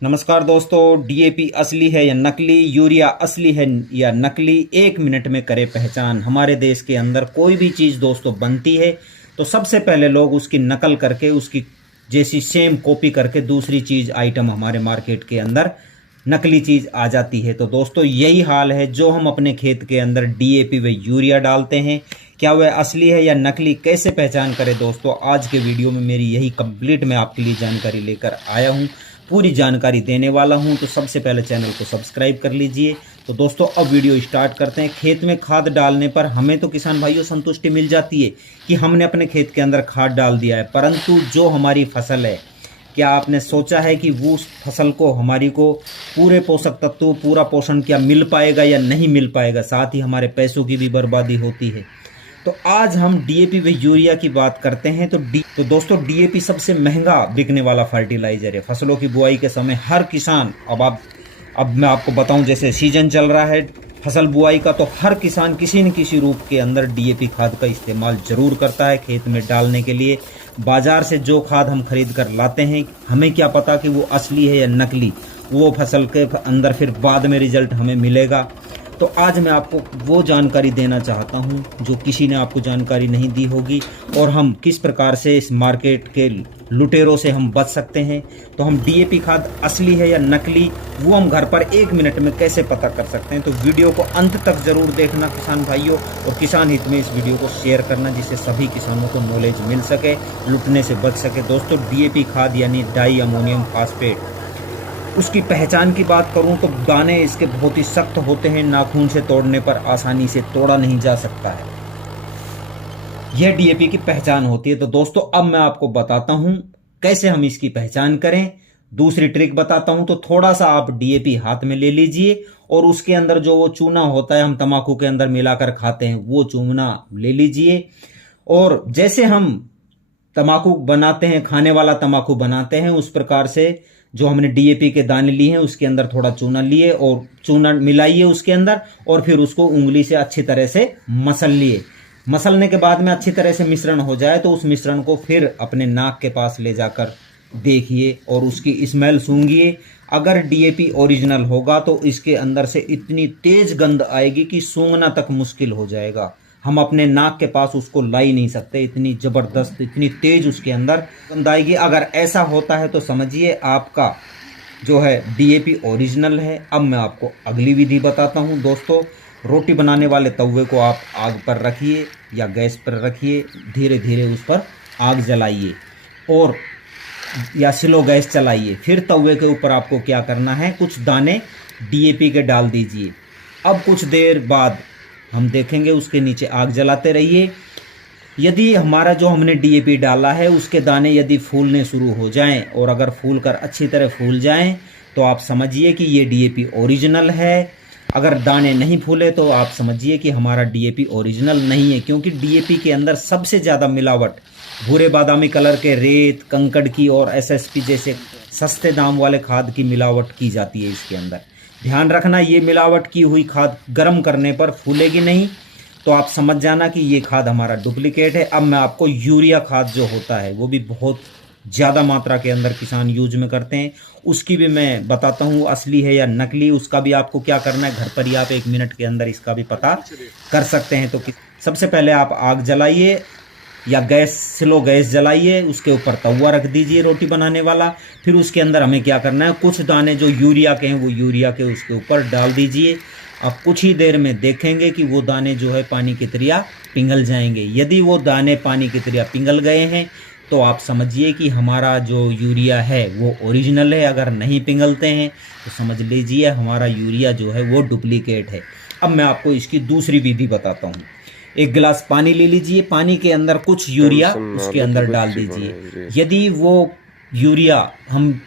नमस्कार दोस्तों। डीएपी असली है या नकली, यूरिया असली है या नकली, 1 मिनट में करे पहचान। हमारे देश के अंदर कोई भी चीज़ दोस्तों बनती है तो सबसे पहले लोग उसकी नकल करके उसकी जैसी सेम कॉपी करके दूसरी चीज़ आइटम हमारे मार्केट के अंदर नकली चीज़ आ जाती है। तो दोस्तों यही हाल है, जो हम अपने खेत के अंदर डीएपी व यूरिया डालते हैं, क्या वह असली है या नकली, कैसे पहचान करें। दोस्तों आज के वीडियो में मेरी यही कंप्लीट मैं आपके लिए जानकारी लेकर आया हूँ, पूरी जानकारी देने वाला हूं। तो सबसे पहले चैनल को सब्सक्राइब कर लीजिए। तो दोस्तों अब वीडियो स्टार्ट करते हैं। खेत में खाद डालने पर हमें तो किसान भाइयों संतुष्टि मिल जाती है कि हमने अपने खेत के अंदर खाद डाल दिया है, परंतु जो हमारी फसल है, क्या आपने सोचा है कि वो उस फसल को हमारी को पूरे पोषक तत्व, पूरा पोषण क्या मिल पाएगा या नहीं मिल पाएगा। साथ ही हमारे पैसों की भी बर्बादी होती है। तो आज हम डीएपी व यूरिया की बात करते हैं। तो दोस्तों डीएपी सबसे महंगा बिकने वाला फर्टिलाइजर है। फसलों की बुआई के समय हर किसान, अब मैं आपको बताऊं, जैसे सीजन चल रहा है फसल बुआई का, तो हर किसान किसी न किसी रूप के अंदर डीएपी खाद का इस्तेमाल जरूर करता है खेत में डालने के लिए। बाजार से जो खाद हम खरीद कर लाते हैं, हमें क्या पता कि वो असली है या नकली, वो फसल के अंदर फिर बाद में रिजल्ट हमें मिलेगा। तो आज मैं आपको वो जानकारी देना चाहता हूं जो किसी ने आपको जानकारी नहीं दी होगी, और हम किस प्रकार से इस मार्केट के लुटेरों से हम बच सकते हैं। तो हम डीएपी खाद असली है या नकली, वो हम घर पर 1 मिनट में कैसे पता कर सकते हैं। तो वीडियो को अंत तक जरूर देखना किसान भाइयों, और किसान हित में इस वीडियो को शेयर करना, जिससे सभी किसानों को नॉलेज मिल सके, लुटने से बच सके। दोस्तों डीएपी खाद यानी डाई अमोनियम फास्फेट, उसकी पहचान की बात करूं तो दाने इसके बहुत ही सख्त होते हैं, नाखून से तोड़ने पर आसानी से तोड़ा नहीं जा सकता है। यह डीएपी की पहचान होती है। तो दोस्तों अब मैं आपको बताता हूं कैसे हम इसकी पहचान करें। दूसरी ट्रिक बताता हूं। तो थोड़ा सा आप डीएपी हाथ में ले लीजिए, और उसके अंदर जो वो चूना होता है, हम तंबाकू के अंदर मिलाकर खाते हैं, वो चूना ले लीजिए। और जैसे हम तंबाकू बनाते हैं, खाने वाला तंबाकू बनाते हैं, उस प्रकार से जो हमने डीएपी के दाने लिए हैं उसके अंदर थोड़ा चूना लिए और चूना मिलाइए उसके अंदर, और फिर उसको उंगली से अच्छी तरह से मसल लिए। मसलने के बाद में अच्छी तरह से मिश्रण हो जाए तो उस मिश्रण को फिर अपने नाक के पास ले जाकर देखिए और उसकी स्मेल सूंघिए। अगर डीएपी ओरिजिनल होगा तो इसके अंदर से इतनी तेज गंध आएगी कि सूंघना तक मुश्किल हो जाएगा। हम अपने नाक के पास उसको ला ही नहीं सकते, इतनी जबरदस्त, इतनी तेज उसके अंदर गंध आएगी। अगर ऐसा होता है तो समझिए आपका जो है डीएपी ओरिजिनल है। अब मैं आपको अगली विधि बताता हूं। दोस्तों रोटी बनाने वाले तवे को आप आग पर रखिए या गैस पर रखिए, धीरे धीरे उस पर आग जलाइए और या स्लो गैस चलाइए। फिर तवे के ऊपर आपको क्या करना है, कुछ दाने डीएपी के डाल दीजिए। अब कुछ देर बाद हम देखेंगे उसके नीचे आग जलाते रहिए। यदि हमारा जो हमने डीएपी डाला है उसके दाने यदि फूलने शुरू हो जाएं, और अगर फूल कर अच्छी तरह फूल जाएं, तो आप समझिए कि ये डीएपी ओरिजिनल है। अगर दाने नहीं फूले तो आप समझिए कि हमारा डीएपी ओरिजिनल नहीं है, क्योंकि डीएपी के अंदर सबसे ज़्यादा मिलावट भूरे बादामी कलर के रेत, कंकड़ की और एसएसपी जैसे सस्ते दाम वाले खाद की मिलावट की जाती है इसके अंदर। ध्यान रखना, ये मिलावट की हुई खाद गर्म करने पर फूलेगी नहीं, तो आप समझ जाना कि ये खाद हमारा डुप्लीकेट है। अब मैं आपको यूरिया खाद जो होता है, वो भी बहुत ज़्यादा मात्रा के अंदर किसान यूज में करते हैं, उसकी भी मैं बताता हूँ असली है या नकली। उसका भी आपको क्या करना है, घर पर ही आप 1 मिनट के अंदर इसका भी पता कर सकते हैं। तो सबसे पहले आप आग जलाइए या गैस, स्लो गैस जलाइए, उसके ऊपर तवा रख दीजिए रोटी बनाने वाला। फिर उसके अंदर हमें क्या करना है, कुछ दाने जो यूरिया के हैं वो यूरिया के उसके ऊपर डाल दीजिए। अब कुछ ही देर में देखेंगे कि वो दाने जो है पानी की तरह पिघल जाएंगे। यदि वो दाने पानी की तरह पिघल गए हैं तो आप समझिए कि हमारा जो यूरिया है वो ओरिजिनल है। अगर नहीं पिघलते हैं तो समझ लीजिए हमारा यूरिया जो है वो डुप्लीकेट है। अब मैं आपको इसकी दूसरी विधि बताता हूँ। एक गिलास पानी ले लीजिए, पानी के अंदर कुछ यूरिया उसके अंदर डाल दीजिए। यदि वो यूरिया, हम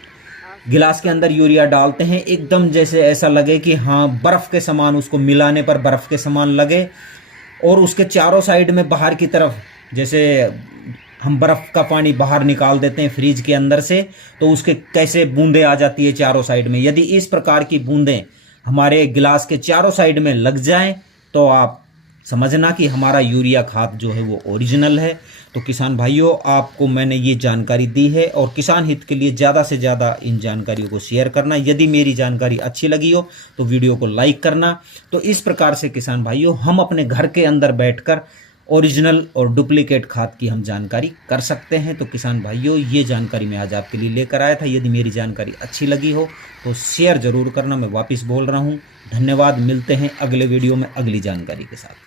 गिलास के अंदर यूरिया डालते हैं, एकदम जैसे ऐसा लगे कि हाँ बर्फ़ के समान, उसको मिलाने पर बर्फ़ के समान लगे, और उसके चारों साइड में बाहर की तरफ, जैसे हम बर्फ़ का पानी बाहर निकाल देते हैं फ्रिज के अंदर से, तो उसके कैसे बूंदें आ जाती है चारों साइड में। यदि इस प्रकार की बूंदें हमारे गिलास के चारों साइड में लग जाएं तो आप समझना कि हमारा यूरिया खाद जो है वो ओरिजिनल है। तो किसान भाइयों, आपको मैंने ये जानकारी दी है और किसान हित के लिए ज़्यादा से ज़्यादा इन जानकारियों को शेयर करना। यदि मेरी जानकारी अच्छी लगी हो तो वीडियो को लाइक करना। तो इस प्रकार से किसान भाइयों, हम अपने घर के अंदर बैठकर ओरिजिनल और डुप्लीकेट खाद की हम जानकारी कर सकते हैं। तो किसान भाइयों, ये जानकारी मैं आज आपके लिए लेकर आया था। यदि मेरी जानकारी अच्छी लगी हो तो शेयर ज़रूर करना। मैं वापस बोल रहा हूँ, धन्यवाद। मिलते हैं अगले वीडियो में अगली जानकारी के साथ।